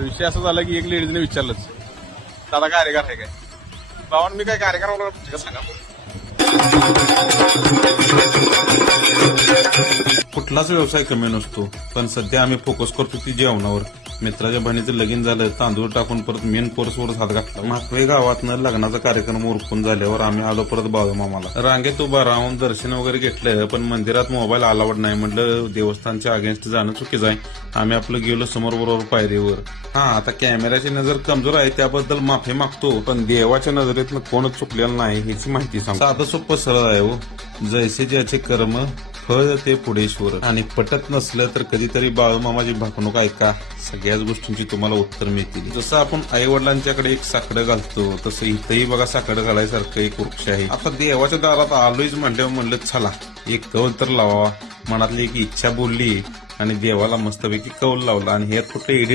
विषय असं झाला की एक लेडीजने विचारलंच. दादा कार्यकार आहे काय? बाबा मी काय कार्यकार का सांगा कुठलाच व्यवसाय कमी नसतो पण सध्या आम्ही फोकस करतो ती जेवणावर. मित्राच्या बहिणीचं लगीन झालं तांदूळ टाकून परत मेन कोर्सवर हात घातला. माकवे गावातनं लग्नाचा कार्यक्रम उरकून झाल्यावर आम्ही आलो परत मामाला रांगेत उभा राहून दर्शन वगैरे घेतलं पण मंदिरात मोबाईल अलावड नाही म्हटलं देवस्थानच्या अगेन्स्ट जाणं चुकीचं आहे. आम्ही आपलं गेलो समोर बरोबर पायरीवर. हा आता कॅमेऱ्याची नजर कमजोर आहे त्याबद्दल माफी मागतो पण देवाच्या नजरेतनं कोणच चुकलेलं नाही ह्याची माहिती सांग साधं सोपं सरळ आहे हो. जैसे ज्याचे कर्म फळ ते पुढेश्वर आणि पटत नसलं तर कधीतरी बाळूमामाची भाकणूक ऐका सगळ्याच गोष्टींची तुम्हाला उत्तर मिळतील. जसं आपण आई वडिलांच्याकडे एक साकडं घालतो तसं इथंही बघा साकडं घालायसारखं एक वृक्ष आहे. आता देवाच्या दारात आलोयच म्हणल्यावर म्हणलं चला एक कौल तर लावावा. मनातली एक इच्छा बोलली आणि देवाला मस्तपैकी कौल लावला आणि ह्यात कुठे एडिट